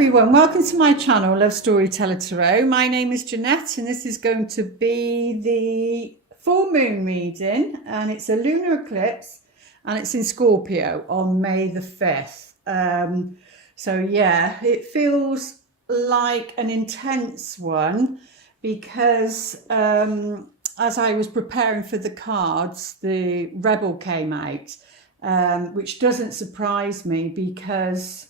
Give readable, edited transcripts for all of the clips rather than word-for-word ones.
everyone, welcome to my channel, Love Storyteller Tarot. My name is Jeanette and this is going to be the full moon reading, and it's a lunar eclipse and it's in Scorpio on May the 5th. So yeah, it feels like an intense one because as I was preparing for the cards, the Rebel came out, which doesn't surprise me because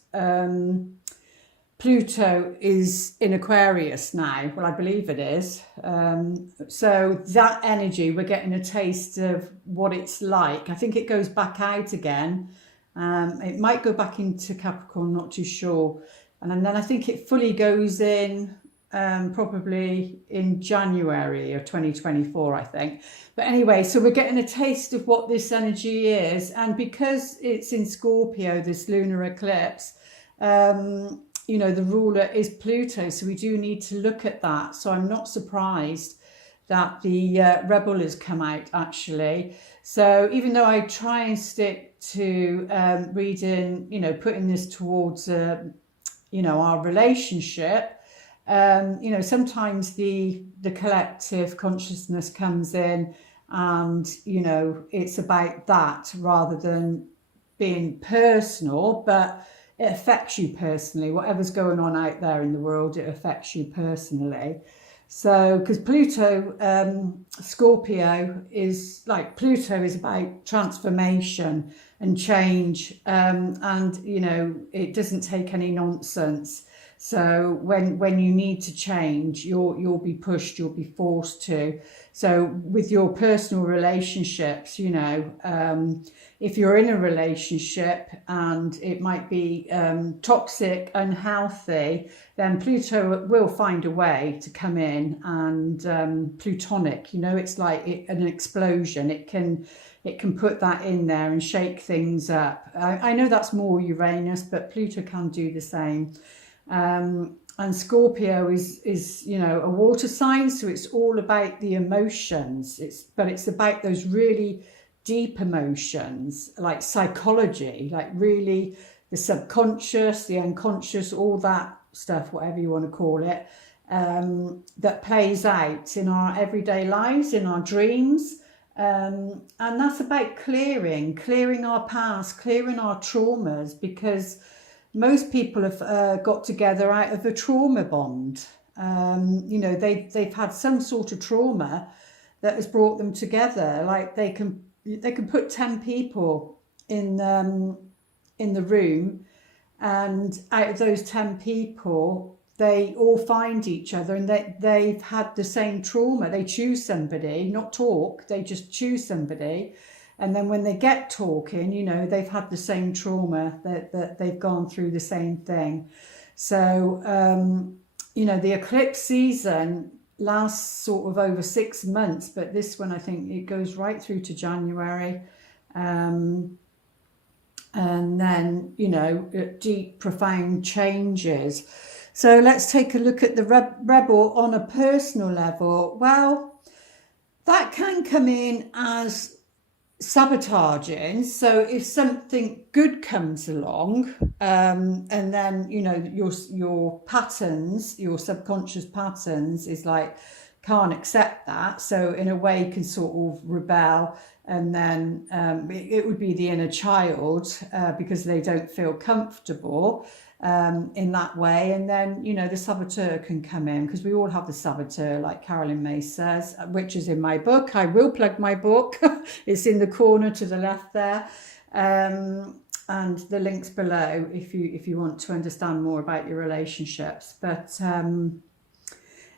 Pluto is in Aquarius now. Well, I believe it is. So that energy, we're getting a taste of what it's like. I think it goes back out again. It might go back into Capricorn, not too sure. And then I think it fully goes in probably in January of 2024, I think. But anyway, so we're getting a taste of what this energy is. And because it's in Scorpio, this lunar eclipse, you know, the ruler is Pluto, so we do need to look at that. So I'm not surprised that the Rebel has come out, actually. So even though I try and stick to reading, you know, putting this towards, you know, our relationship, you know, sometimes the collective consciousness comes in and, you know, it's about that rather than being personal, but it affects you personally. Whatever's going on out there in the world, it affects you personally. So, because Pluto, Scorpio is like, Pluto is about transformation and change, and, you know, it doesn't take any nonsense. So when you need to change, you'll be pushed, you'll be forced to. So with your personal relationships, you know, if you're in a relationship and it might be toxic, unhealthy, then Pluto will find a way to come in and plutonic, you know, it's like an explosion. It can put that in there and shake things up. I know that's more Uranus, but Pluto can do the same. And Scorpio is, you know, a water sign, so it's all about the emotions. But it's about those really deep emotions, like psychology, like really the subconscious, the unconscious, all that stuff, whatever you want to call it, that plays out in our everyday lives, in our dreams. And that's about clearing our past, clearing our traumas, because most people have got together out of a trauma bond. You know, they've had some sort of trauma that has brought them together. Like they can put 10 people in the room, and out of those 10 people, they all find each other, and they've had the same trauma. They choose somebody, not talk. They just choose somebody. And then when they get talking, you know, they've had the same trauma, that they've gone through the same thing. So, you know, the eclipse season lasts sort of over 6 months, but this one, I think it goes right through to January. And then, you know, deep, profound changes. So let's take a look at the Rebel on a personal level. Well, that can come in as sabotaging. So if something good comes along, and then, you know, your patterns, your subconscious patterns is like, can't accept that, so in a way can sort of rebel, and then it would be the inner child, because they don't feel comfortable in that way. And then, you know, the saboteur can come in, because we all have the saboteur, like Carolyn May says, which is in my book. I will plug my book. It's in the corner to the left there, and the links below if you want to understand more about your relationships. But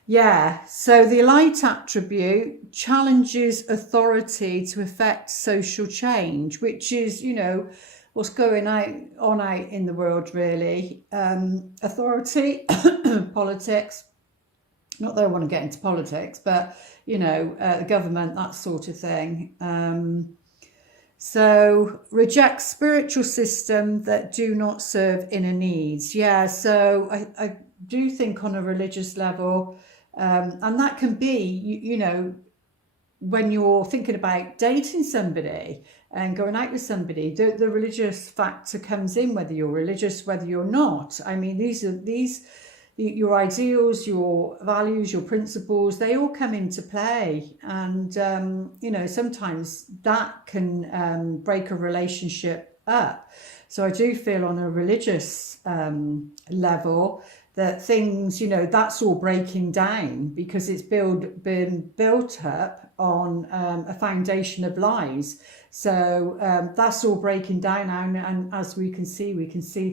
yeah, so the light attribute challenges authority to effect social change, which is, you know, what's going on out in the world, really. Authority, politics, not that I want to get into politics, but, you know, the government, that sort of thing. So reject spiritual systems that do not serve inner needs. Yeah, so I do think on a religious level, and that can be, you know, when you're thinking about dating somebody and going out with somebody, the religious factor comes in, whether you're religious, whether you're not. I mean, your ideals, your values, your principles, they all come into play. And, you know, sometimes that can break a relationship up. So I do feel on a religious level that things, you know, that's all breaking down because it's been built up on a foundation of lies. So that's all breaking down now, and as we can see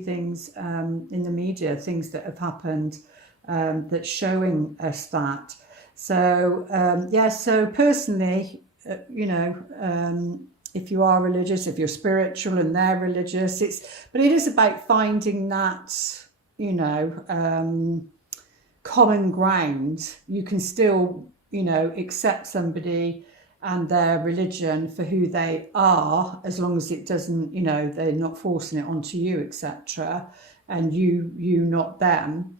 things in the media, things that have happened that's showing us that. So yeah, so personally, you know, if you are religious, if you're spiritual and they're religious, but it is about finding that, you know, common ground. You can still, you know, accept somebody and their religion for who they are, as long as it doesn't, you know, they're not forcing it onto you, etc., and you not them.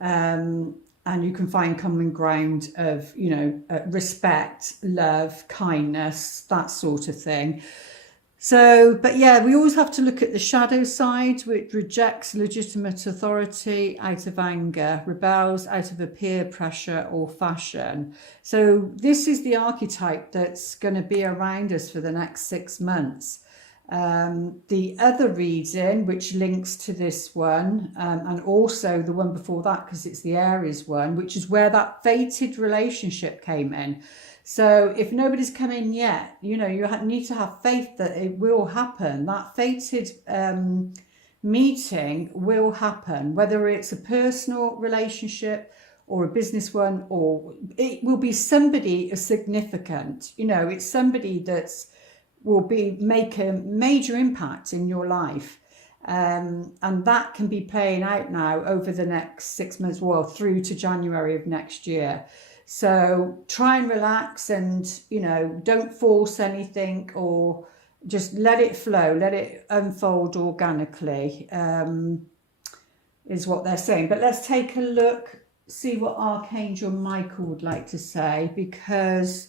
And you can find common ground of, you know, respect, love, kindness, that sort of thing. So, but yeah, we always have to look at the shadow side, which rejects legitimate authority out of anger, rebels out of a peer pressure or fashion. So this is the archetype that's going to be around us for the next 6 months. The other reading, which links to this one, and also the one before that, because it's the Aries one, which is where that fated relationship came in. So if nobody's come in yet, you know, you need to have faith that it will happen. That fated meeting will happen, whether it's a personal relationship or a business one, or it will be somebody significant. You know, it's somebody will make a major impact in your life. And that can be playing out now over the next 6 months, well, through to January of next year. So try and relax and, you know, don't force anything, or just let it flow, let it unfold organically, is what they're saying. But let's take a look, see what Archangel Michael would like to say, because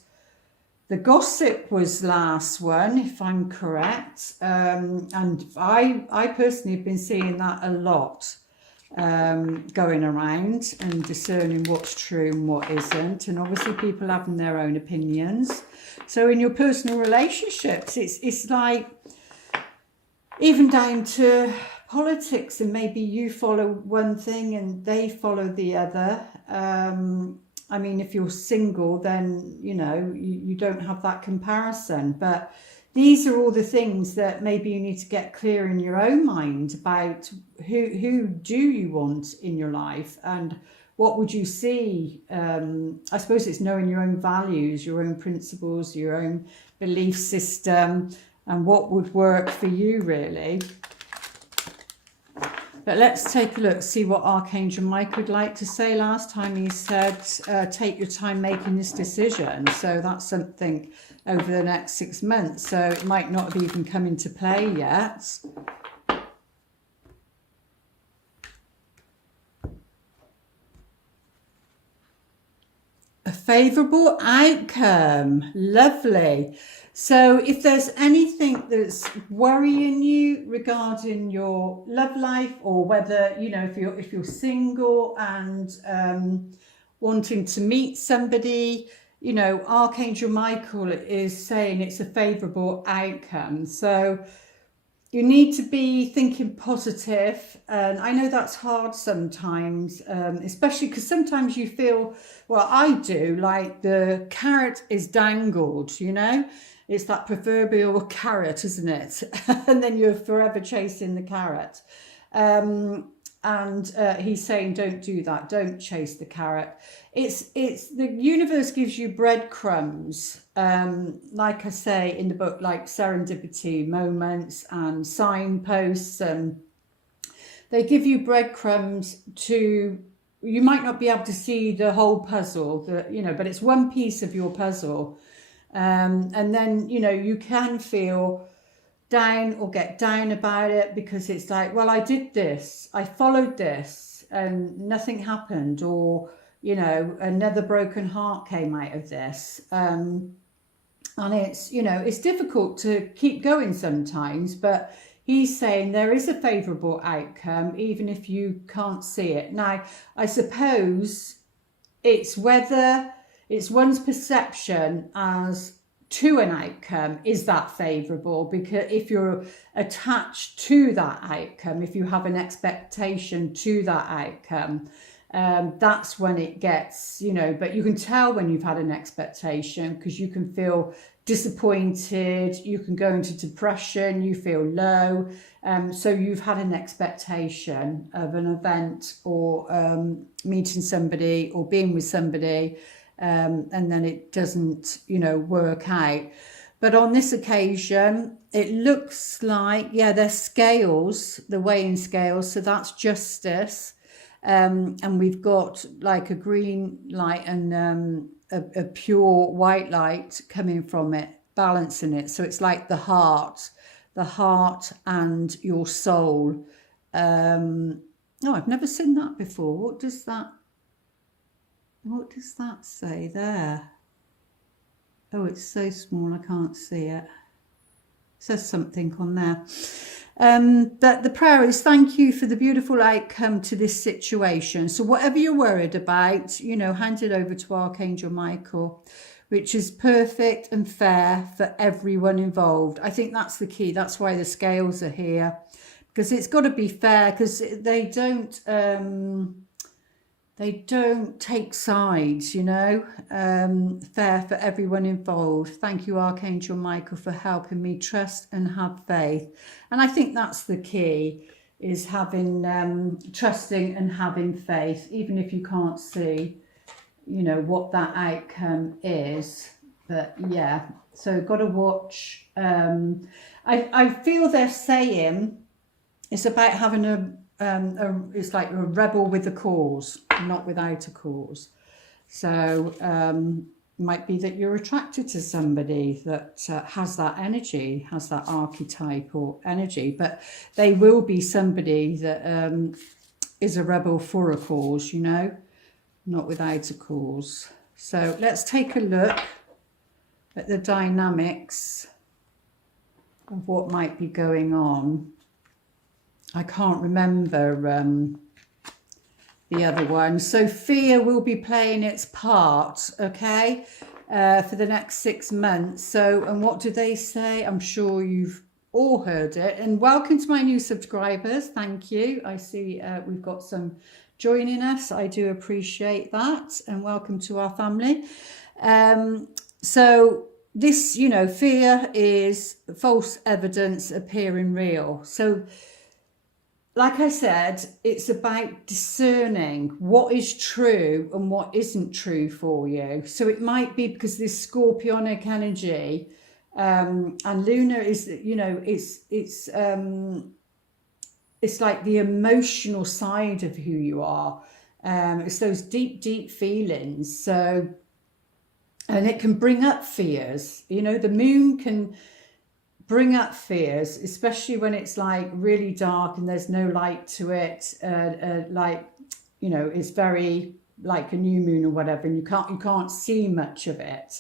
the gossip was last one, if I'm correct. And I personally have been seeing that a lot. Going around and discerning what's true and what isn't, and obviously people having their own opinions. So in your personal relationships, it's like even down to politics, and maybe you follow one thing and they follow the other. I mean, if you're single, then you know you don't have that comparison, but these are all the things that maybe you need to get clear in your own mind about who do you want in your life, and what would you see. I suppose it's knowing your own values, your own principles, your own belief system, and what would work for you really. But let's take a look, see what Archangel Mike would like to say. Last time he said, take your time making this decision. So that's something over the next 6 months. So it might not have even come into play yet. A favourable outcome. Lovely. So if there's anything that's worrying you regarding your love life, or whether, you know, if you're single and wanting to meet somebody, you know, Archangel Michael is saying it's a favourable outcome. So you need to be thinking positive, and I know that's hard sometimes, especially because sometimes you feel, well, I do, like the carrot is dangled, you know. It's that proverbial carrot, isn't it? And then you're forever chasing the carrot. And he's saying, don't do that. Don't chase the carrot. It's the universe gives you breadcrumbs. Like I say in the book, like serendipity moments and signposts. And they give you breadcrumbs to, you might not be able to see the whole puzzle, you know, but it's one piece of your puzzle. And then, you know, you can feel down or get down about it, because it's like, well, I did this, I followed this and nothing happened, or, you know, another broken heart came out of this. And it's, you know, it's difficult to keep going sometimes, but he's saying there is a favourable outcome, even if you can't see it. Now, I suppose it's whether it's one's perception as to an outcome, is that favourable? Because if you're attached to that outcome, if you have an expectation to that outcome, that's when it gets, you know, but you can tell when you've had an expectation, because you can feel disappointed, you can go into depression, you feel low. So you've had an expectation of an event, or meeting somebody or being with somebody, and then it doesn't, you know, work out. But on this occasion, it looks like, yeah, there's scales, the weighing scales, so that's justice. And we've got like a green light and a pure white light coming from it, balancing it. So it's like the heart and your soul. Oh, I've never seen that before. What does that say there? Oh, it's so small I can't see it. It says something on there. But the prayer is, thank you for the beautiful outcome to this situation. So whatever you're worried about, you know, hand it over to Archangel Michael, which is perfect and fair for everyone involved. I think that's the key. That's why the scales are here, because it's got to be fair, because they don't take sides, you know. Fair for everyone involved. Thank you, Archangel Michael, for helping me trust and have faith. And I think that's the key, is having trusting and having faith, even if you can't see, you know, what that outcome is. But yeah, so got to watch. I feel they're saying it's about having it's like a rebel with a cause, not without a cause. So might be that you're attracted to somebody that has that energy, has that archetype or energy, but they will be somebody that is a rebel for a cause, you know, not without a cause. So let's take a look at the dynamics of what might be going on. I can't remember the other one. So fear will be playing its part, okay, for the next 6 months. So, and what do they say? I'm sure you've all heard it. And welcome to my new subscribers. Thank you. I see we've got some joining us. I do appreciate that. And welcome to our family. So this, you know, fear is false evidence appearing real. So like I said, it's about discerning what is true and what isn't true for you. So it might be because this Scorpionic energy and Lunar is, you know, it's like the emotional side of who you are. It's those deep feelings. So, and it can bring up fears. You know, the moon can bring up fears, especially when it's like really dark and there's no light to it, like, you know, it's very like a new moon or whatever, and you can't see much of it,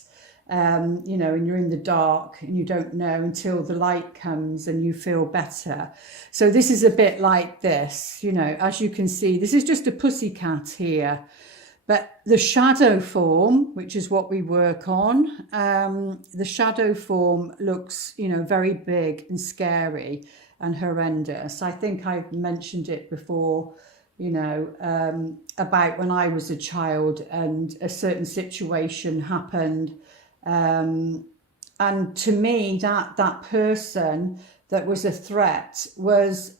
you know, and you're in the dark and you don't know until the light comes and you feel better. So this is a bit like this, you know, as you can see, this is just a pussycat here. But the shadow form, which is what we work on, the shadow form looks, you know, very big and scary and horrendous. I think I've mentioned it before, you know, about when I was a child and a certain situation happened. And to me, that person that was a threat was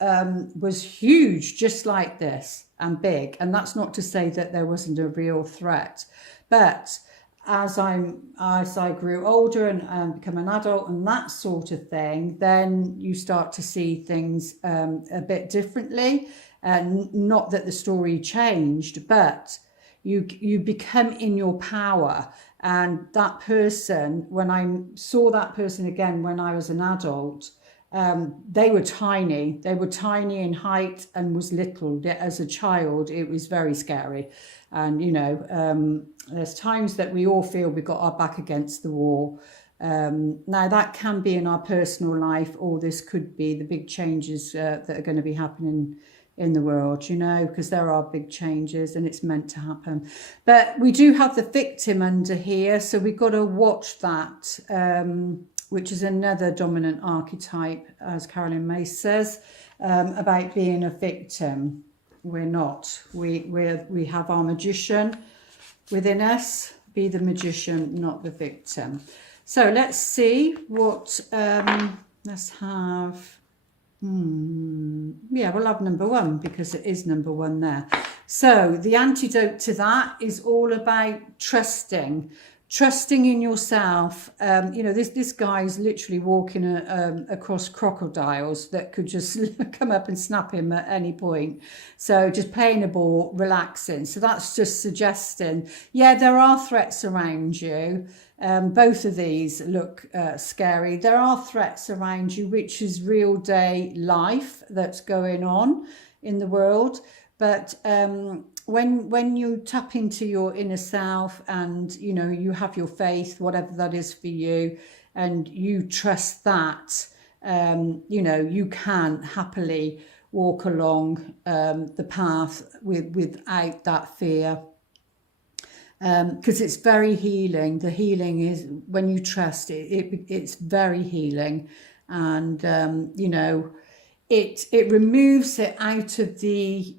huge, just like this, and big. And that's not to say that there wasn't a real threat, but as I grew older and become an adult and that sort of thing, then you start to see things a bit differently. And not that the story changed, but you become in your power. And that person, when I saw that person again when I was an adult, they were tiny in height and was little. As a child, it was very scary. And, you know, there's times that we all feel we've got our back against the wall. Now that can be in our personal life, or this could be the big changes that are going to be happening in the world, you know, because there are big changes and it's meant to happen. But we do have the victim under here, so we've got to watch that, which is another dominant archetype, as Carolyn May says, about being a victim. We're not. We have our magician within us. Be the magician, not the victim. So let's see what, let's have, yeah, we'll have number one because it is number one there. So the antidote to that is all about trusting in yourself. You know, this guy's literally walking across crocodiles that could just come up and snap him at any point. So just playing a ball, relaxing. So that's just suggesting, yeah, there are threats around you. Both of these look scary. There are threats around you, which is real day life that's going on in the world. But when you tap into your inner self and, you know, you have your faith, whatever that is for you, and you trust that, you know, you can happily walk along the path without that fear. Because it's very healing. The healing is when you trust it, it's very healing. And, you know, it removes it out of the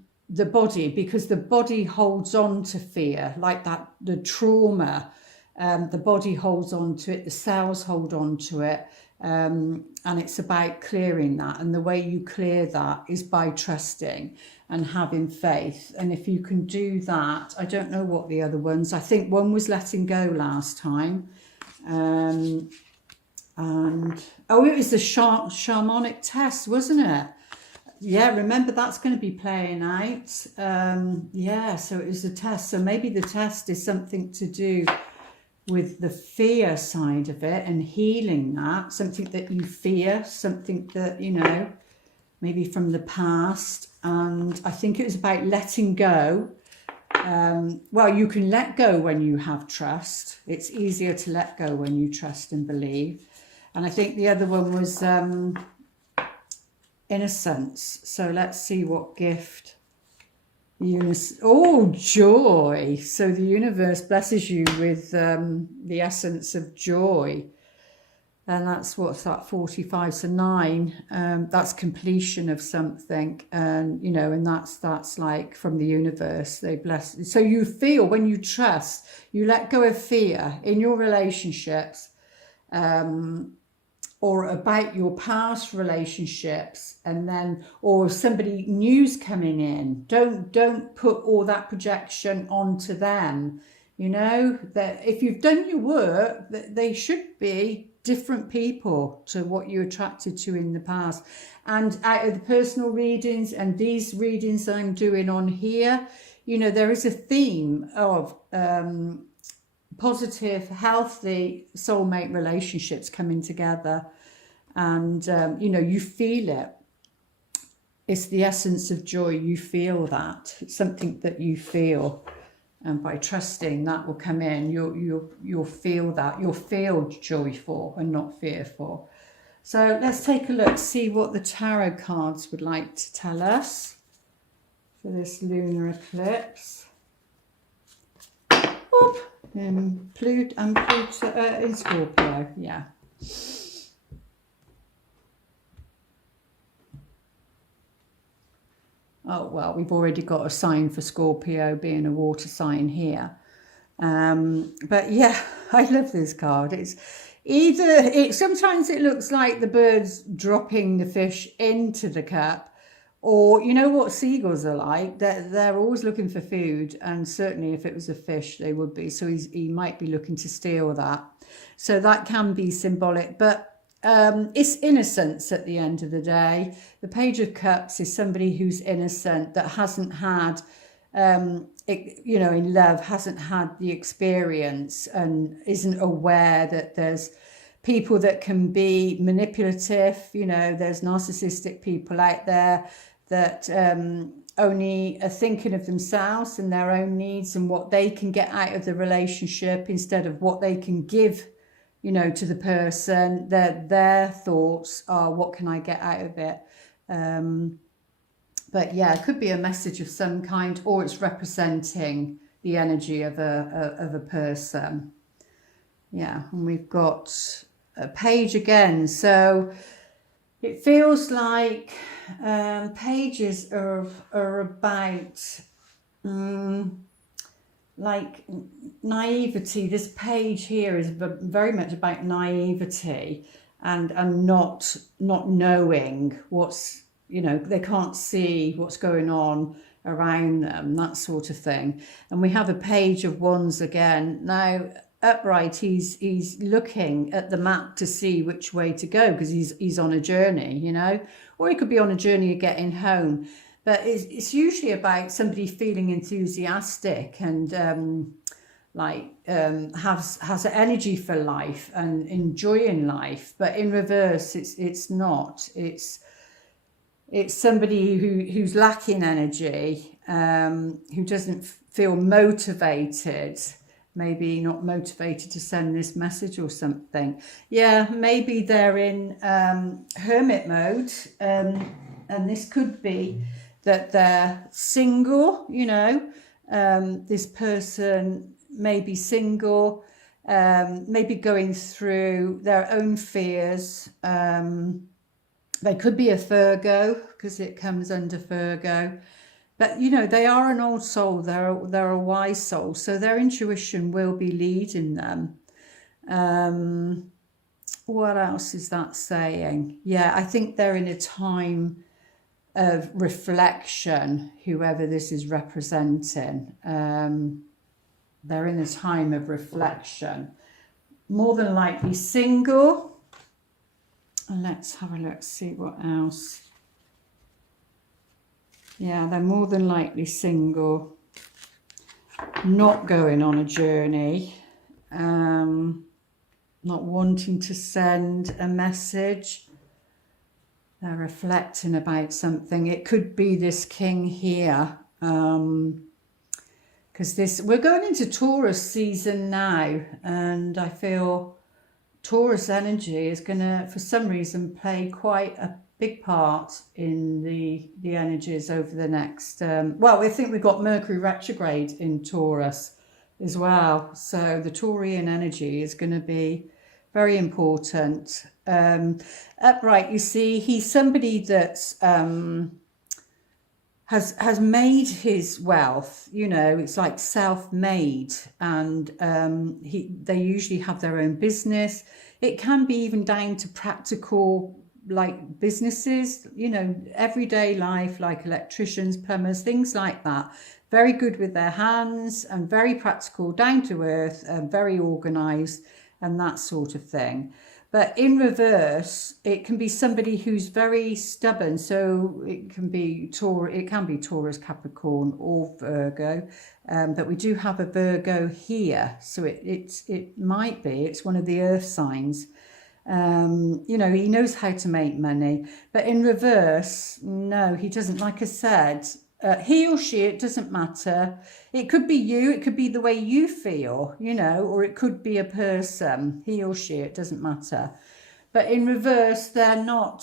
body, because the body holds on to fear, like that, the trauma, the body holds on to it, the cells hold on to it, and it's about clearing that. And the way you clear that is by trusting and having faith. And if you can do that, I don't know what the other ones, I think one was letting go last time, and oh, it was the shamanic test, wasn't it? Yeah, remember that's going to be playing out. Yeah, so it was a test. So maybe the test is something to do with the fear side of it and healing that. Something that you fear, something that, you know, maybe from the past. And I think it was about letting go. Well, you can let go when you have trust. It's easier to let go when you trust and believe. And I think the other one was... innocence. So let's see what gift oh, joy. So the universe blesses you with the essence of joy, and that's what's that, 45, so 9. That's completion of something, and you know, and that's like from the universe. They bless. So you feel, when you trust, you let go of fear in your relationships, or about your past relationships, and then, or somebody new's coming in. Don't put all that projection onto them. You know, that if you've done your work, that they should be different people to what you attracted to in the past. And out of the personal readings and these readings I'm doing on here, you know, there is a theme of positive, healthy soulmate relationships coming together. And, you know, you feel it. It's the essence of joy. You feel that. It's something that you feel. And by trusting, that will come in. You'll feel that. You'll feel joyful and not fearful. So let's take a look, see what the tarot cards would like to tell us for this lunar eclipse. Oop, in Scorpio, yeah. Oh, well, we've already got a sign for Scorpio being a water sign here. But yeah, I love this card. It's sometimes it looks like the bird's dropping the fish into the cup, or you know what seagulls are like, they're always looking for food, and certainly if it was a fish they would be, so he might be looking to steal that. So that can be symbolic, but it's innocence at the end of the day. The Page of Cups is somebody who's innocent, that hasn't had, you know, in love, hasn't had the experience and isn't aware that there's people that can be manipulative. You know, there's narcissistic people out there that only are thinking of themselves and their own needs and what they can get out of the relationship instead of what they can give you know, to the person. Their thoughts are, what can I get out of it? But yeah, it could be a message of some kind, or it's representing the energy of a person. Yeah, and we've got a page again. So it feels like pages are about like naivety. This page here is very much about naivety and not knowing what's, you know, they can't see what's going on around them, that sort of thing. And we have a page of wands again. Now, upright, he's looking at the map to see which way to go, because he's on a journey, you know, or he could be on a journey of getting home. But it's usually about somebody feeling enthusiastic and has energy for life and enjoying life. But in reverse, it's not. It's somebody who's lacking energy, who doesn't feel motivated, maybe not motivated to send this message or something. Yeah, maybe they're in hermit mode, and this could be that they're single, you know. This person may be single, maybe going through their own fears. They could be a Virgo, because it comes under Virgo. But, you know, they are an old soul. They're a wise soul. So their intuition will be leading them. What else is that saying? Yeah, I think they're in a time of reflection, whoever this is representing. They're in a time of reflection. More than likely single. And let's have a look, see what else. Yeah, they're more than likely single, not going on a journey, not wanting to send a message. They're reflecting about something. It could be this king here, because we're going into Taurus season now, and I feel Taurus energy is going to, for some reason, play quite a big part in the energies over the next, well, I think we've got Mercury retrograde in Taurus as well. So the Taurian energy is going to be very important. Upright, you see, he's somebody that's has made his wealth, you know, it's like self-made, and they usually have their own business. It can be even down to practical, like businesses, you know, everyday life, like electricians, plumbers, things like that. Very good with their hands and very practical, down to earth, very organized and that sort of thing. But in reverse, it can be somebody who's very stubborn. So it can be Taurus, Capricorn, or Virgo. But we do have a Virgo here, so it might be. It's one of the earth signs. You know, he knows how to make money. But in reverse, no, he doesn't. Like I said, he or she, it doesn't matter. It could be you, it could be the way you feel, you know, or it could be a person, he or she, it doesn't matter. But in reverse, they're not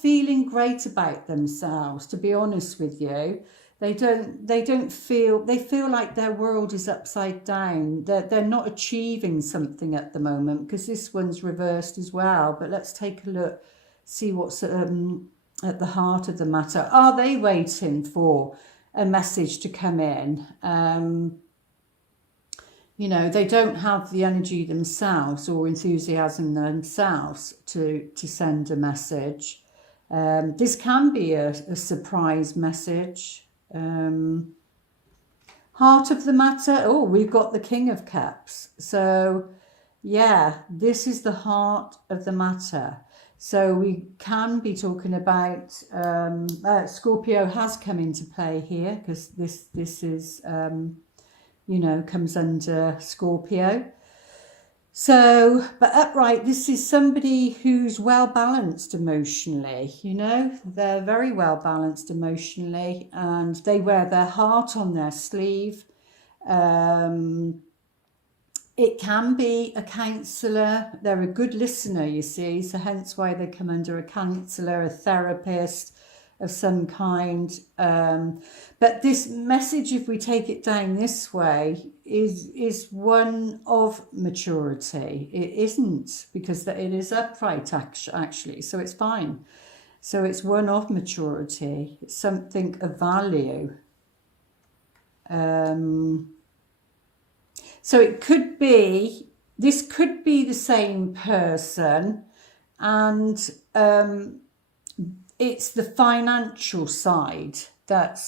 feeling great about themselves, to be honest with you. They feel like their world is upside down. They're not achieving something at the moment, because this one's reversed as well. But let's take a look, see what's at the heart of the matter. Are they waiting for a message to come in? You know, they don't have the energy themselves or enthusiasm themselves to send a message. This can be a surprise message. Heart of the matter. Oh, we've got the King of Cups. So, yeah, this is the heart of the matter. So we can be talking about, Scorpio has come into play here, because this is, you know, comes under Scorpio. So, but upright, this is somebody who's well balanced emotionally, you know, they're very well balanced emotionally, and they wear their heart on their sleeve. It can be a counsellor. They're a good listener, you see, so hence why they come under a counsellor, a therapist of some kind. But this message, if we take it down this way, is one of maturity. It isn't, because it is upright actually, so it's fine. So it's one of maturity. It's something of value. So it could be, this could be the same person, and it's the financial side that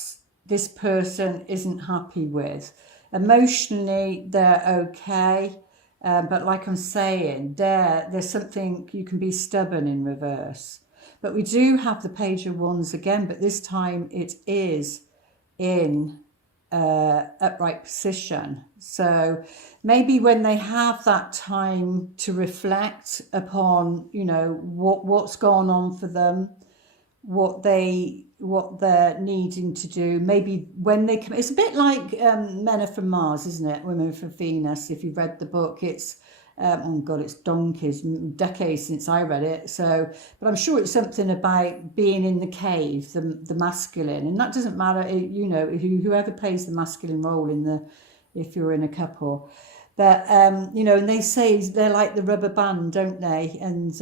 this person isn't happy with. Emotionally, they're okay, but like I'm saying, there's something, you can be stubborn in reverse. But we do have the Page of Wands again, but this time it is in upright position. So maybe when they have that time to reflect upon, you know, what's gone on for them, what they're needing to do, maybe when they come, it's a bit like Men Are From Mars, isn't it? Women Are From Venus. If you've read the book, it's oh god, it's donkeys, decades since I read it. So, but I'm sure it's something about being in the cave, the masculine, and that doesn't matter. You know, whoever plays the masculine role in the, if you're in a couple. But you know, and they say they're like the rubber band, don't they? And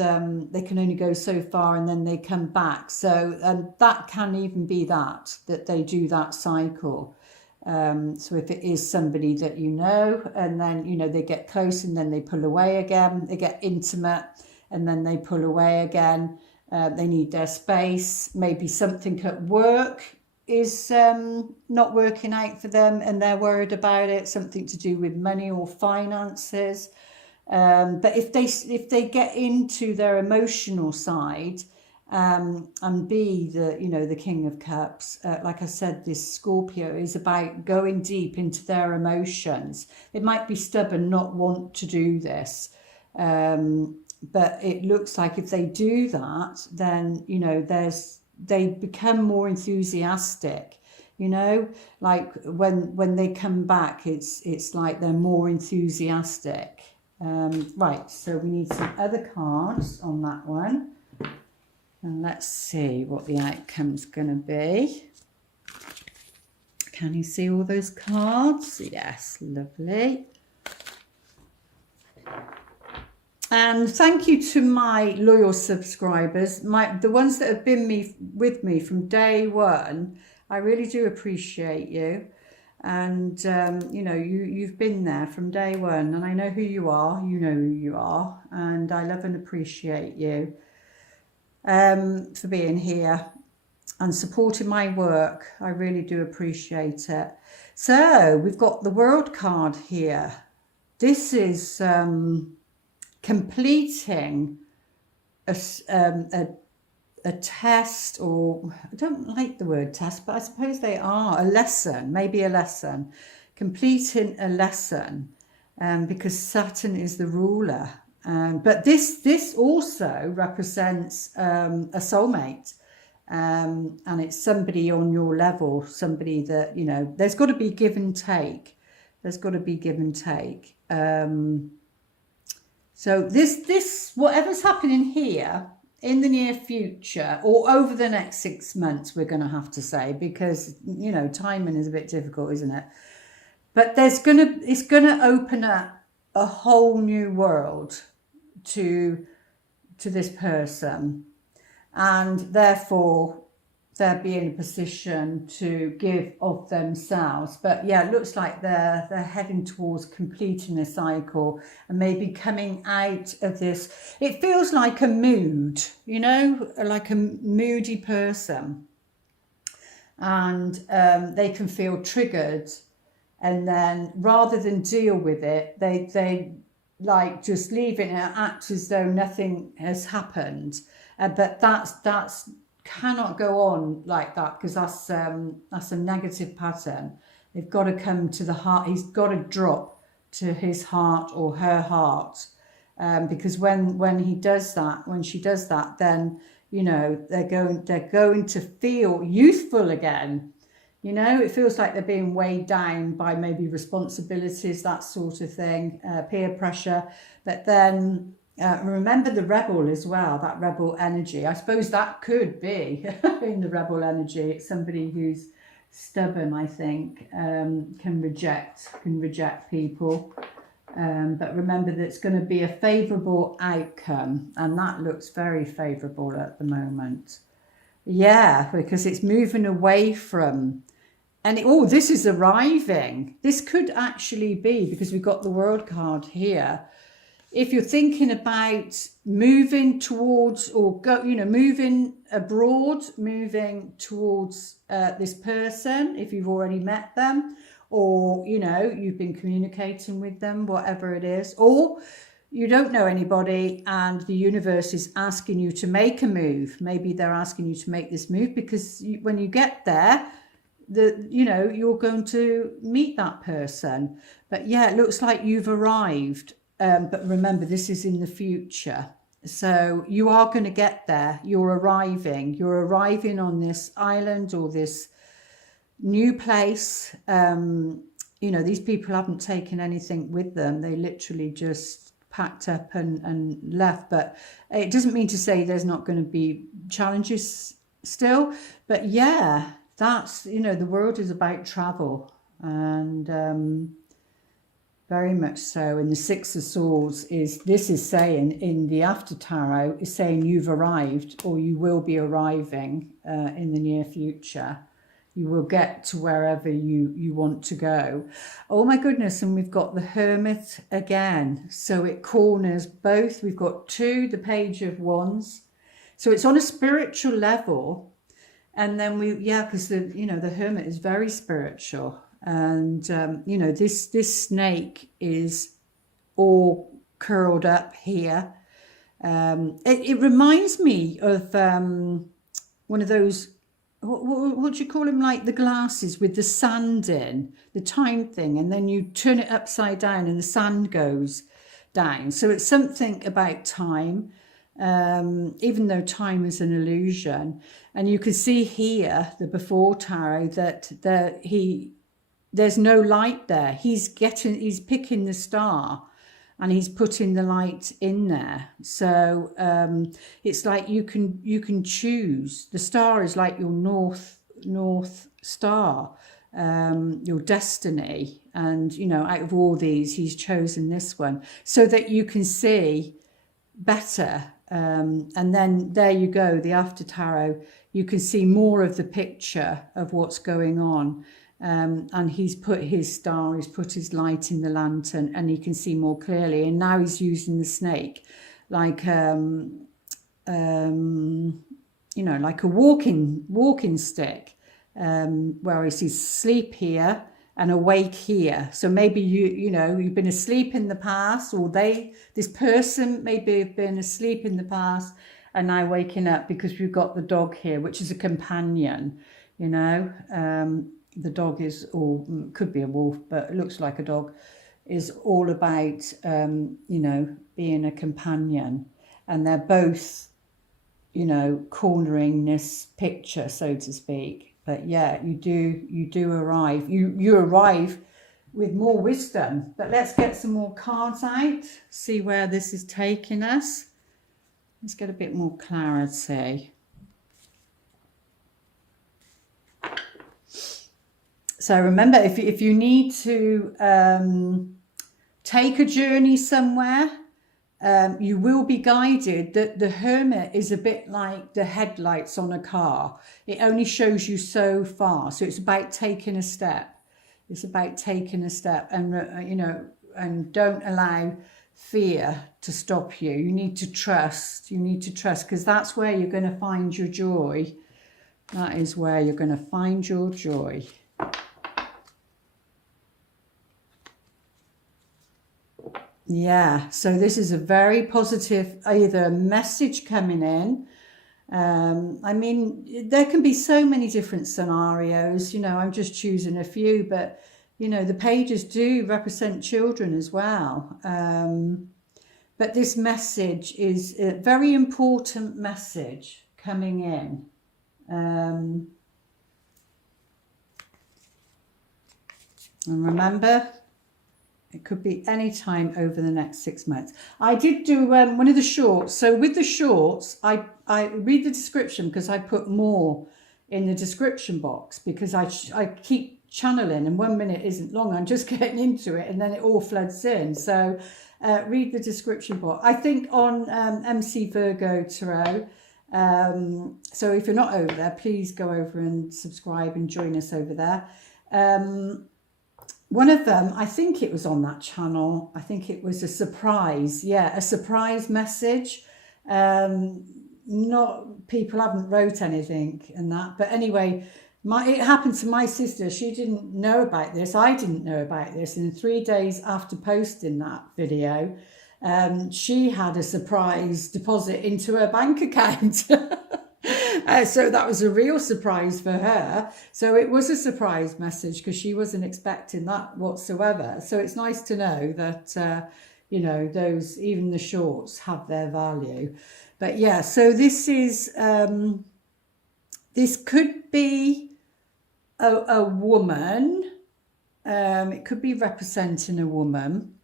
they can only go so far, and then they come back. So that can even be that they do that cycle. So if it is somebody that you know, and then, you know, they get close and then they pull away again, they get intimate and then they pull away again, they need their space, maybe something at work is not working out for them and they're worried about it, something to do with money or finances. But if they get into their emotional side, and be the, you know, the King of Cups, like I said, this Scorpio is about going deep into their emotions. It might be stubborn, not want to do this, but it looks like if they do that, then, you know, they become more enthusiastic. You know, like when they come back, it's like they're more enthusiastic. Right, so we need some other cards on that one. And let's see what the outcome's going to be. Can you see all those cards? Yes, lovely. And thank you to my loyal subscribers, the ones that have been with me from day one. I really do appreciate you. And, you know, you've been there from day one, and I know who you are. You know who you are. And I love and appreciate you. For being here and supporting my work. I really do appreciate it. So we've got the World card here. This is completing a test, or I don't like the word test, but I suppose they are a lesson, maybe a lesson, completing a lesson, because Saturn is the ruler. But this also represents a soulmate, and it's somebody on your level, somebody that, you know, there's got to be give and take. There's got to be give and take. So this whatever's happening here in the near future, or over the next 6 months, we're going to have to say, because, you know, timing is a bit difficult, isn't it? But it's gonna open up a whole new world to this person, and therefore they'll be in a position to give of themselves. But yeah, it looks like they're heading towards completing a cycle and maybe coming out of this. It feels like a mood, you know, like a moody person, and they can feel triggered, and then rather than deal with it, they like just leave it and act as though nothing has happened. But that's cannot go on like that, because that's a negative pattern. They've got to come to the heart. He's got to drop to his heart or her heart, because when he does that, when she does that, then, you know, they're going to feel youthful again. You know, it feels like they're being weighed down by maybe responsibilities, that sort of thing, peer pressure. But then remember the rebel as well, that rebel energy. I suppose that could be in the rebel energy. It's somebody who's stubborn, I think, can reject people. But remember that it's going to be a favourable outcome, and that looks very favourable at the moment. Yeah, because it's moving away from, and oh, this is arriving. This could actually be, because we've got the World card here. If you're thinking about moving towards, or moving abroad, moving towards this person, if you've already met them, or, you've been communicating with them, whatever it is, or you don't know anybody and the universe is asking you to make a move. Maybe they're asking you to make this move because when you get there, you're going to meet that person. But yeah, it looks like you've arrived. But remember, this is in the future. So you are going to get there. You're arriving. You're arriving on this island or this new place. These people haven't taken anything with them. They literally just packed up and left. But it doesn't mean to say there's not going to be challenges still. But yeah, that's, the world is about travel, and very much so. And the Six of Swords is saying in the After Tarot, is saying you've arrived, or you will be arriving in the near future. You will get to wherever you want to go. Oh my goodness, and we've got the Hermit again. So it corners both. We've got the Page of Wands. So it's on a spiritual level. And then because the Hermit is very spiritual. And, this snake is all curled up here. It reminds me of one of those, what do you call them, like the glasses with the sand in, the time thing, and then you turn it upside down and the sand goes down. So it's something about time, even though time is an illusion. And you can see here, the Before Tarot, that there's no light there. He's picking the star and he's putting the light in there. So it's like you can choose. The star is like your north star, your destiny. And, out of all these, he's chosen this one so that you can see better. And then there you go, the After Tarot, you can see more of the picture of what's going on. And he's put his star, he's put his light in the lantern, and he can see more clearly. And now he's using the snake like like a walking stick, whereas he's asleep here and awake here. So maybe you've been asleep in the past, or this person maybe have been asleep in the past and now waking up, because we've got the dog here, which is a companion. The dog is, or could be a wolf, but it looks like a dog, is all about, being a companion. And they're both, cornering this picture, so to speak. But yeah, you do arrive. You arrive with more wisdom. But let's get some more cards out, see where this is taking us. Let's get a bit more clarity. So remember, if you need to take a journey somewhere, you will be guided. That the Hermit is a bit like the headlights on a car. It only shows you so far. So it's about taking a step. It's about taking a step, and and don't allow fear to stop you. You need to trust. Because that's where you're going to find your joy. That is where you're going to find your joy. Yeah, so this is a very positive, either message coming in. I mean, there can be so many different scenarios, I'm just choosing a few, but, the pages do represent children as well. But this message is a very important message coming in. And remember, it could be any time over the next 6 months. I did do one of the shorts. So with the shorts, I read the description because I put more in the description box because I keep channeling and 1 minute isn't long. I'm just getting into it and then it all floods in. So read the description box. I think on MCvirgotarot. So if you're not over there, please go over and subscribe and join us over there. One of them, I think it was on that channel. I think it was a surprise. Yeah, a surprise message. Not people haven't wrote anything and that. But anyway, it happened to my sister. She didn't know about this. I didn't know about this. And 3 days after posting that video, she had a surprise deposit into her bank account. So that was a real surprise for her. So it was a surprise message because she wasn't expecting that whatsoever. So it's nice to know that, you know, those, even the shorts have their value. But yeah, so this is, this could be a woman. It could be representing a woman.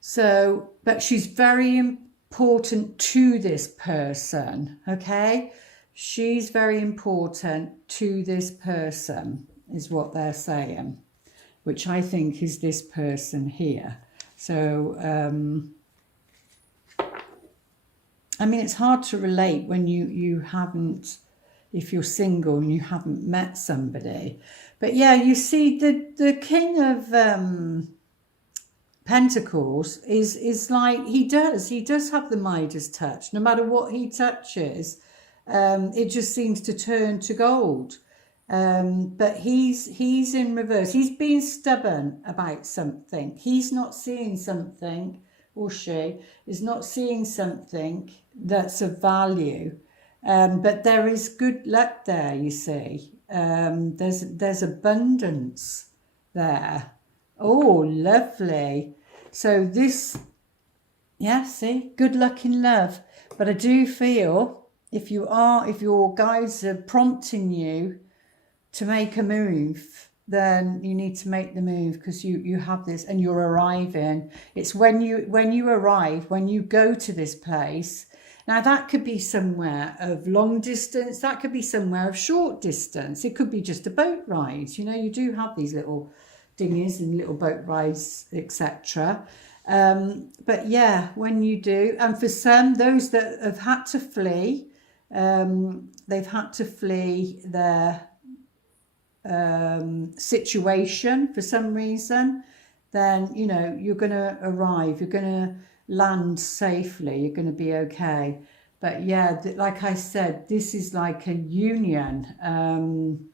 So, but she's very important to this person, okay? She's very important to this person, is what they're saying, which I think is this person here. So, I mean, it's hard to relate when you haven't, if you're single and you haven't met somebody. But yeah, you see the King of Pentacles is like, he does have the Midas touch. No matter what he touches, it just seems to turn to gold. But he's in reverse. He's being stubborn about something. He's not seeing something, or she is not seeing something that's of value. But there is good luck there, you see. There's abundance there. Oh, lovely. So this, yeah, see, good luck in love. But I do feel if your guides are prompting you to make a move, then you need to make the move because you have this and you're arriving. It's when you arrive, when you go to this place. Now that could be somewhere of long distance, that could be somewhere of short distance. It could be just a boat ride. You know, you do have these little dinghies and little boat rides, etc. But yeah, when you do, and for some, those that have had to flee, they've had to flee their situation for some reason, then, you know, you're going to arrive, you're going to land safely, you're going to be okay. But yeah, like I said, this is like a union,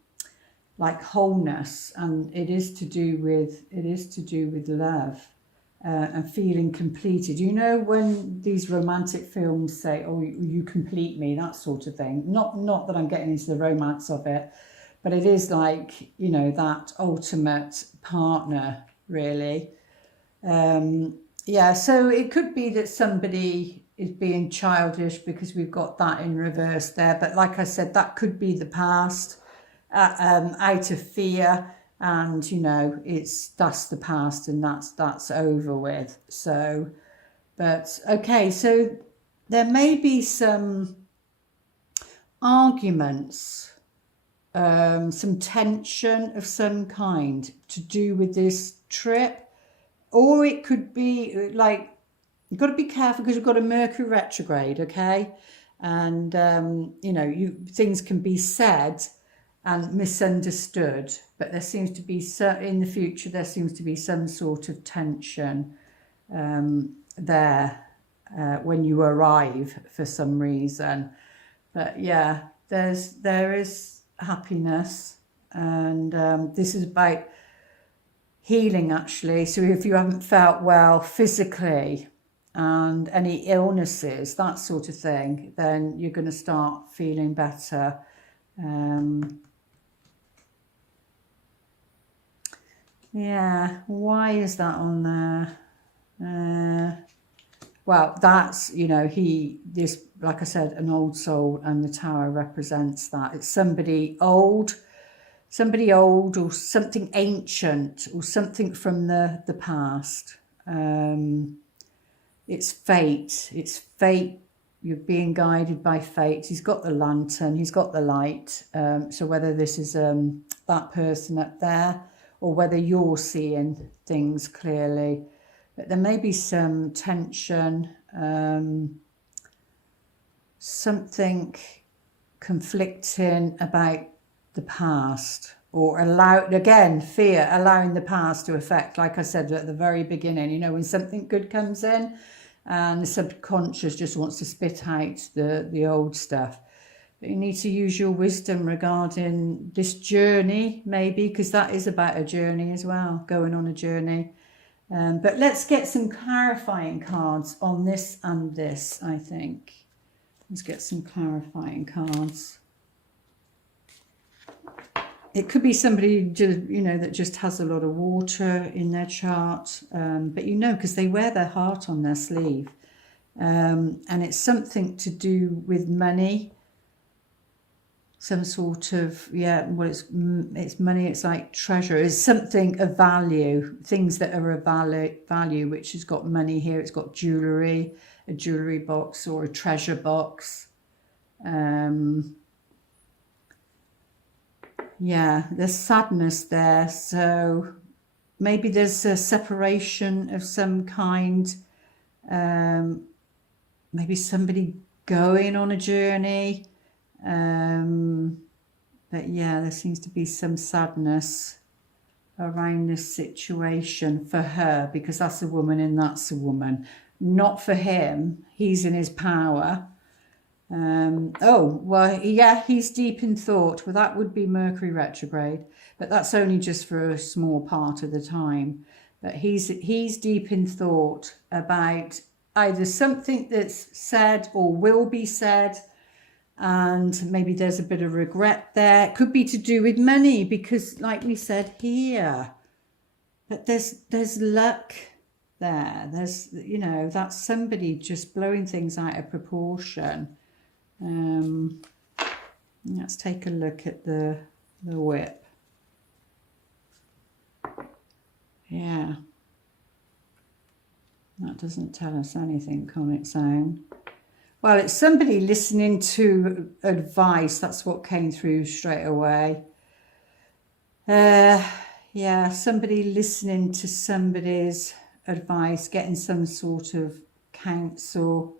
like wholeness, and it is to do with love and feeling completed. You know, when these romantic films say, oh, you complete me, that sort of thing, not that I'm getting into the romance of it, but it is like, you know, that ultimate partner, really. Yeah, so it could be that somebody is being childish because we've got that in reverse there, but like I said, that could be the past. Out of fear, and you know, that's the past and that's over with. So, but okay, so there may be some arguments, some tension of some kind to do with this trip, or it could be like, you've got to be careful because you've got a Mercury retrograde, okay? And you know, things can be said and misunderstood, but there seems to be in the future there seems to be some sort of tension there when you arrive for some reason. But yeah, there is happiness, and this is about healing actually. So if you haven't felt well physically and any illnesses, that sort of thing, then you're going to start feeling better. Yeah, why is that on there? Well, that's, you know, this, like I said, an old soul, and the tower represents that. It's somebody old, somebody old or something ancient or something from the past. It's fate. It's fate. You're being guided by fate. He's got the lantern. He's got the light. So whether this is that person up there or whether you're seeing things clearly, but there may be some tension, something conflicting about the past, or fear, allowing the past to affect, like I said at the very beginning, you know, when something good comes in and the subconscious just wants to spit out the old stuff. But you need to use your wisdom regarding this journey, maybe, because that is about a journey as well, going on a journey. But let's get some clarifying cards on this and this, I think. Let's get some clarifying cards. It could be somebody, you know, that just has a lot of water in their chart. But you know, because they wear their heart on their sleeve. And it's something to do with money. Some sort of, yeah, well, it's money, it's like treasure. It's something of value, things that are of value, which has got money here. It's got jewellery, a jewellery box or a treasure box. Yeah, there's sadness there. So maybe there's a separation of some kind. Maybe somebody going on a journey. But yeah, there seems to be some sadness around this situation for her, because that's a woman and that's a woman. Not for him. He's in his power. Oh, well, yeah, he's deep in thought. Well, that would be Mercury retrograde, but that's only just for a small part of the time. But he's deep in thought about either something that's said or will be said, and maybe there's a bit of regret there. It could be to do with money, because like we said here, but there's luck there. There's, you know, that's somebody just blowing things out of proportion. Let's take a look at the whip. Yeah, that doesn't tell us anything on its own. Well, it's somebody listening to advice. That's what came through straight away. Yeah, somebody listening to somebody's advice, getting some sort of counsel.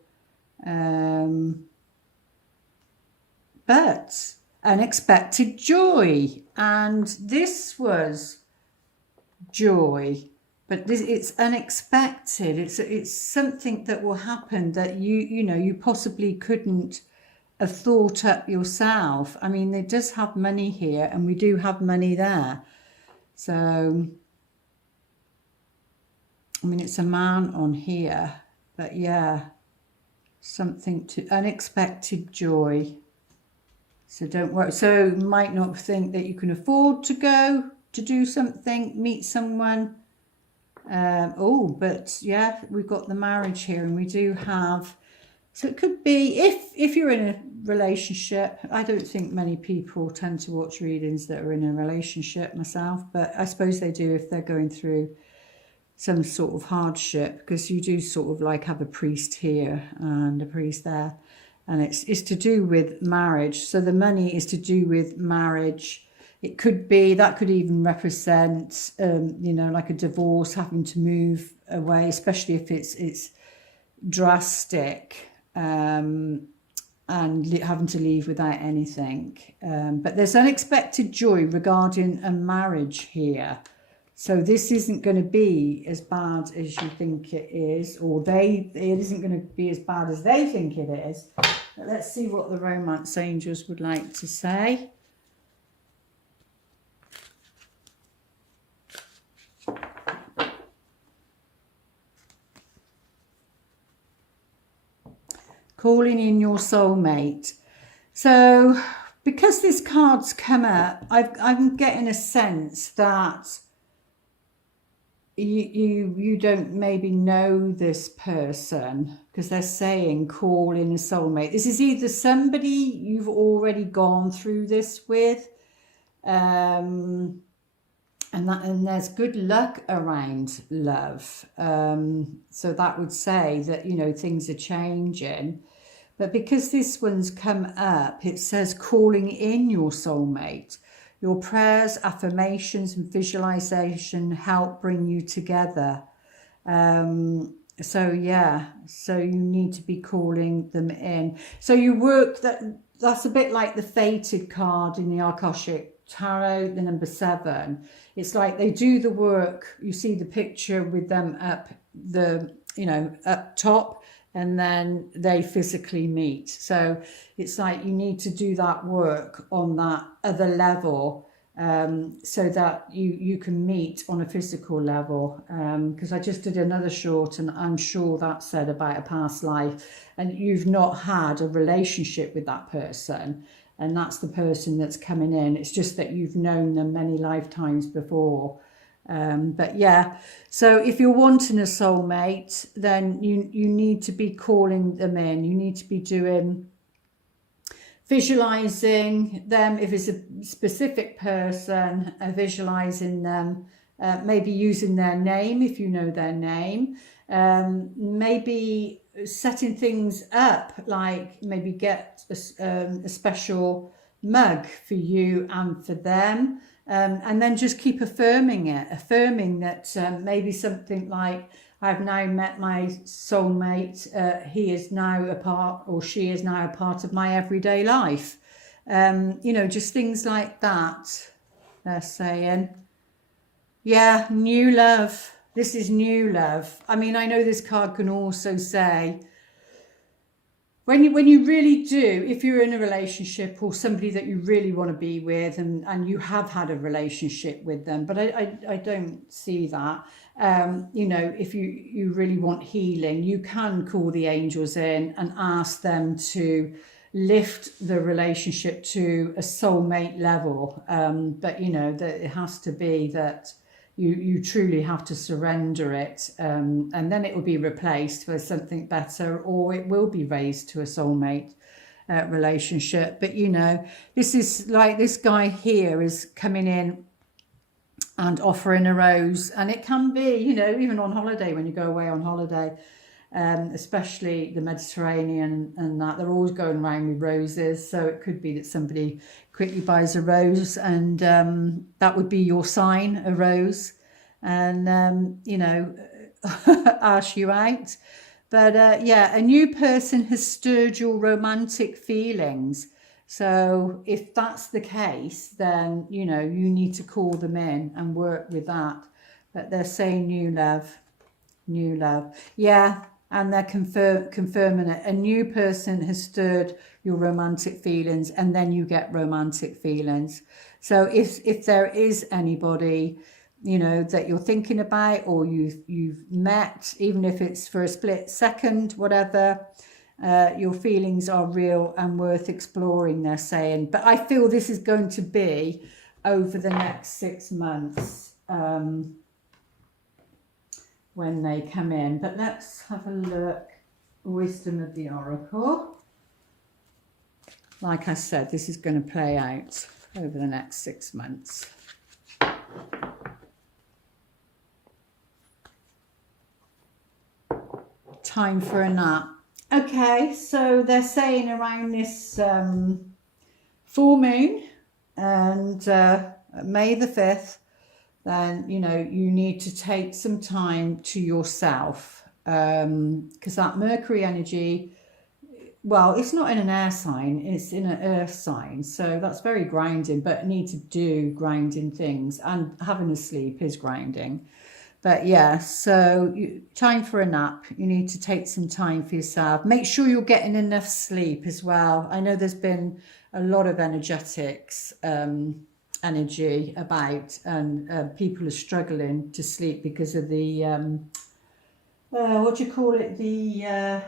But unexpected joy. And this was joy. But it's unexpected. It's something that will happen that you know, you possibly couldn't have thought up yourself. I mean, it does have money here, and we do have money there. So, I mean, it's a man on here, but yeah, something to unexpected joy. So don't worry. So you might not think that you can afford to go to do something, meet someone. But yeah, we've got the marriage here, and we do have, so it could be if you're in a relationship. I don't think many people tend to watch readings that are in a relationship myself, but I suppose they do if they're going through some sort of hardship, because you do sort of like have a priest here and a priest there, and it's to do with marriage. So the money is to do with marriage. It could be, that could even represent, you know, like a divorce, having to move away, especially if it's drastic, and having to leave without anything. But there's unexpected joy regarding a marriage here. So this isn't going to be as bad as you think it is, or it isn't going to be as bad as they think it is. But let's see what the romance angels would like to say. Calling in your soulmate. So because this card's come up, I'm getting a sense that you don't maybe know this person, because they're saying call in a soulmate. This is either somebody you've already gone through this with, And there's good luck around love. So that would say that, you know, things are changing. But because this one's come up, it says calling in your soulmate. Your prayers, affirmations, and visualization help bring you together. So yeah, so you need to be calling them in. So you work that's a bit like the fated card in the Akashic Tarot, the number 7. It's like they do the work. You see the picture with them up up top, and then they physically meet. So it's like you need to do that work on that other level, so that you can meet on a physical level. Because I just did another short, and I'm sure that said about a past life, and you've not had a relationship with that person, and that's the person that's coming in. It's just that you've known them many lifetimes before. But yeah, so if you're wanting a soulmate, then you need to be calling them in. You need to be doing visualizing them. If it's a specific person, visualizing them, maybe using their name if you know their name, maybe setting things up, like maybe get a special mug for you and for them. And then just keep affirming that maybe something like, I've now met my soulmate, he is now a part, or she is now a part of my everyday life. Just things like that, they're saying. Yeah, new love. This is new love. I mean, I know this card can also say, when you really do, if you're in a relationship or somebody that you really want to be with, and you have had a relationship with them, but I don't see that. If you really want healing, you can call the angels in and ask them to lift the relationship to a soulmate level. But that it has to be that you truly have to surrender it, and then it will be replaced with something better, or it will be raised to a soulmate relationship. But this is like, this guy here is coming in and offering a rose, and it can be, even on holiday, when you go away on holiday, especially the Mediterranean and that, they're always going around with roses. So it could be that somebody quickly buys a rose, and that would be your sign, a rose, and ask you out. But a new person has stirred your romantic feelings. So if that's the case, then you need to call them in and work with that. But they're saying new love. Yeah. And they're confirming it. A new person has stirred your romantic feelings, and then you get romantic feelings. So if there is anybody, that you're thinking about, or you've met, even if it's for a split second, whatever, your feelings are real and worth exploring, they're saying. But I feel this is going to be over the next 6 months. When they come in. But let's have a look. Wisdom of the Oracle. Like I said, this is going to play out over the next 6 months. Time for a nap. Okay, so they're saying around this full moon, and May the 5th, then you need to take some time to yourself, because that Mercury energy, well, it's not in an air sign, it's in an earth sign, so that's very grounding, but need to do grounding things, and having a sleep is grounding. But yeah, so time for a nap. You need to take some time for yourself. Make sure you're getting enough sleep as well. I know there's been a lot of energy about, and people are struggling to sleep because of the what do you call it, the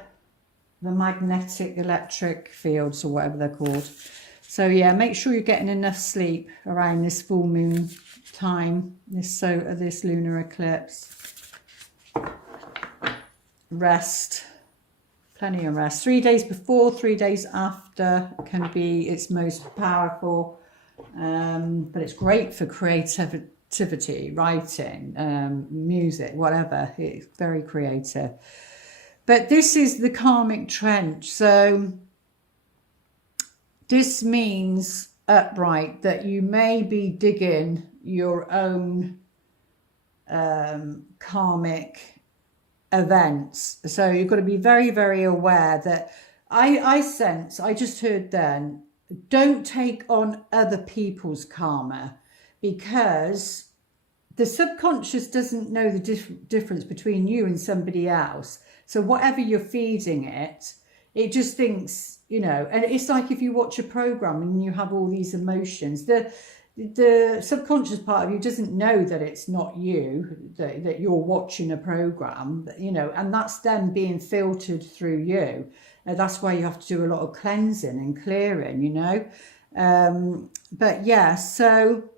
magnetic electric fields, or whatever they're called. So yeah, make sure you're getting enough sleep around this full moon time, this lunar eclipse. Rest, plenty of rest. 3 days before, 3 days after can be its most powerful. But it's great for creativity, writing, music, whatever. It's very creative. But this is the karmic trench. So this means upright that you may be digging your own karmic events. So you've got to be very, very aware that I sense, I just heard then, don't take on other people's karma, because the subconscious doesn't know the difference between you and somebody else. So whatever you're feeding it, it just thinks, you know, and it's like if you watch a program and you have all these emotions, the subconscious part of you doesn't know that it's not you, that you're watching a program, you know, and that's then being filtered through you. And that's why you have to do a lot of cleansing and clearing, you know. But yeah, so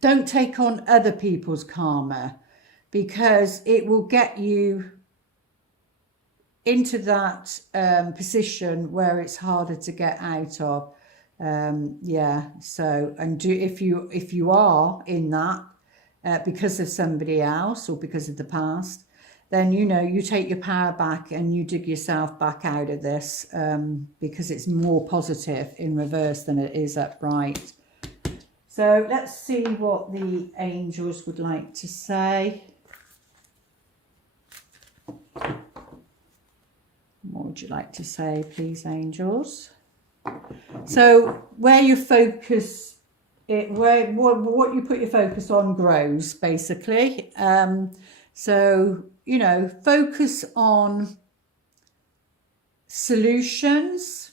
don't take on other people's karma, because it will get you into that position where it's harder to get out of. Yeah, so, and if you are in that because of somebody else or because of the past, then, you know, you take your power back and you dig yourself back out of this, because it's more positive in reverse than it is upright. So let's see what the angels would like to say. What would you like to say, please, angels? So where you focus, what you put your focus on grows, basically. So, you know, focus on solutions,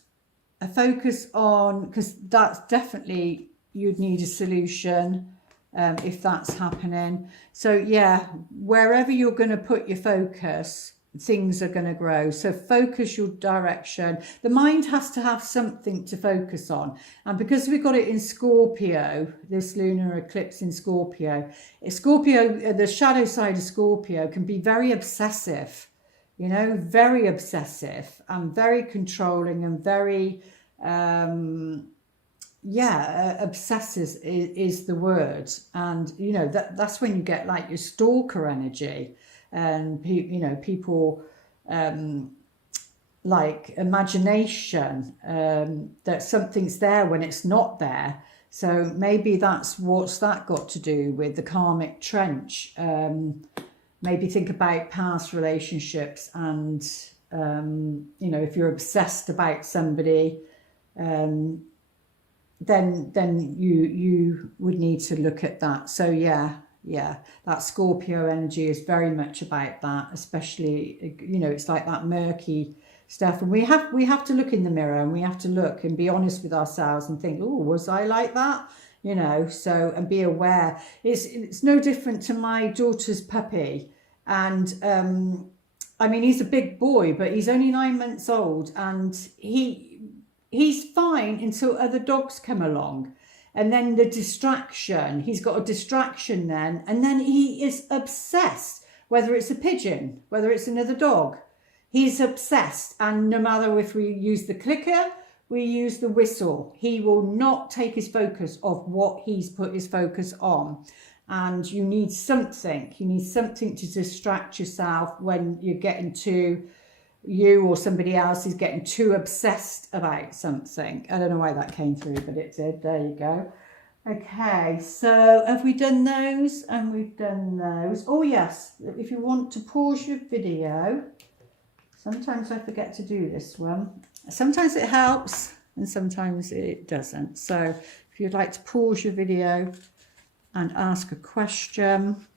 a focus on, because that's definitely, you'd need a solution if that's happening. So yeah, wherever you're going to put your focus, things are going to grow. So focus your direction. The mind has to have something to focus on, and because we've got it in Scorpio, this lunar eclipse in Scorpio, the shadow side of Scorpio can be very obsessive, you know, very obsessive and very controlling and very obsessive is the word. And you know, that's when you get like your stalker energy. And, you know, people like imagination, that something's there when it's not there. So maybe what's that got to do with the karmic trench? Maybe think about past relationships and, you know, if you're obsessed about somebody, then you would need to look at that. So yeah, that Scorpio energy is very much about that, especially, you know, it's like that murky stuff. And we have to look in the mirror, and we have to look and be honest with ourselves and think, oh, was I like that? You know, so, and be aware. It's no different to my daughter's puppy. And I mean, he's a big boy, but he's only 9 months old, and he's fine until other dogs come along. And then the distraction, he's got a distraction then, and then he is obsessed, whether it's a pigeon, whether it's another dog, he's obsessed. And no matter if we use the clicker, we use the whistle, he will not take his focus off what he's put his focus on. And you need something to distract yourself when you're getting you or somebody else is getting too obsessed about something. I don't know why that came through, but it did. There you go. Okay, so have we done those? And we've done those. Oh yes, if you want to pause your video, sometimes I forget to do this one. Sometimes it helps and sometimes it doesn't. So if you'd like to pause your video and ask a question,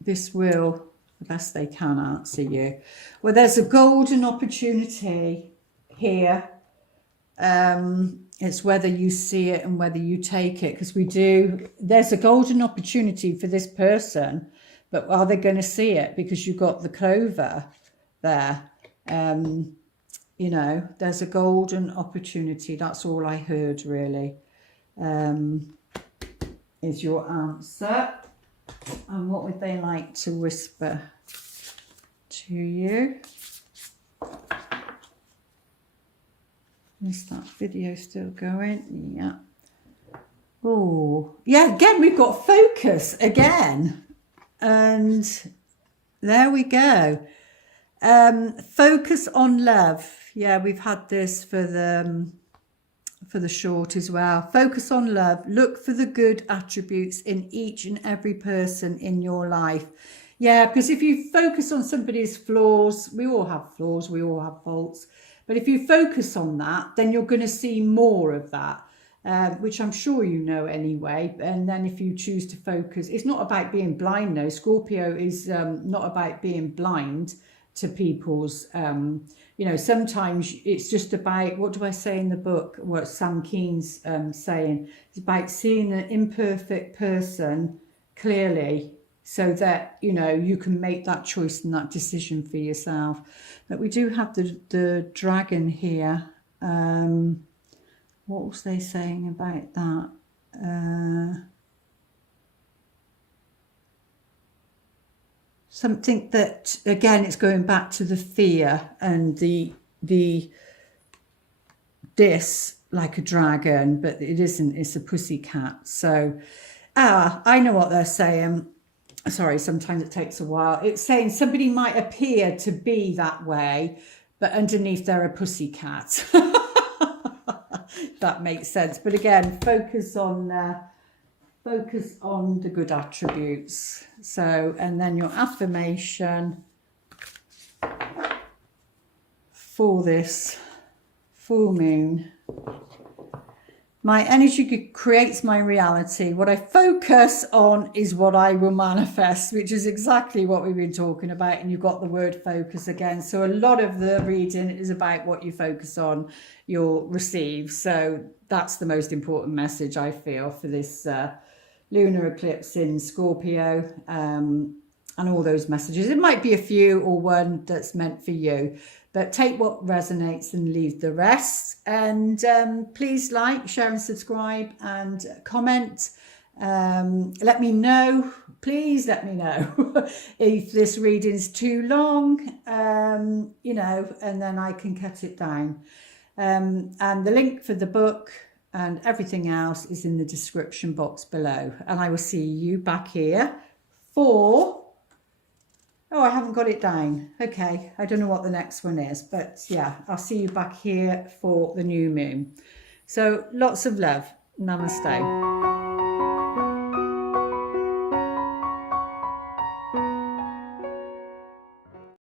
this will, the best they can, answer you. Well, there's a golden opportunity here. It's whether you see it and whether you take it, because there's a golden opportunity for this person, but are they going to see it? Because you've got the clover there. You know, there's a golden opportunity. That's all I heard, really, is your answer. And what would they like to whisper to you? Is that video still going? Yeah. Oh, yeah, again, we've got focus again. And there we go. Focus on love. Yeah, we've had this for the short as well. Focus on love. Look for the good attributes in each and every person in your life. Yeah, because if you focus on somebody's flaws, we all have flaws, we all have faults. But if you focus on that, then you're going to see more of that, which I'm sure you know anyway. And then if you choose to focus, it's not about being blind, though. Scorpio is not about being blind to people's, you know, sometimes it's just about, what do I say in the book, what Sam Keen's saying, it's about seeing an imperfect person clearly, so that, you know, you can make that choice and that decision for yourself. But we do have the dragon here. What was they saying about that? Something that, again, it's going back to the fear and the this, like a dragon, but it isn't, it's a pussycat. So, I know what they're saying. Sorry, sometimes it takes a while. It's saying somebody might appear to be that way, but underneath they're a pussycat. That makes sense. But again, focus on the good attributes. So, and then your affirmation for this full moon. My energy creates my reality. What I focus on is what I will manifest, which is exactly what we've been talking about. And you've got the word focus again. So a lot of the reading is about what you focus on, you'll receive. So that's the most important message, I feel, for this lunar eclipse in Scorpio, and all those messages. It might be a few or one that's meant for you. But take what resonates and leave the rest. And please like, share and subscribe and comment. Let me know, please let me know if this reading's too long, you know, and then I can cut it down. And the link for the book and everything else is in the description box below. And I will see you back here for... Oh, I haven't got it down. Okay, I don't know what the next one is, but yeah, I'll see you back here for the new moon. So lots of love. Namaste.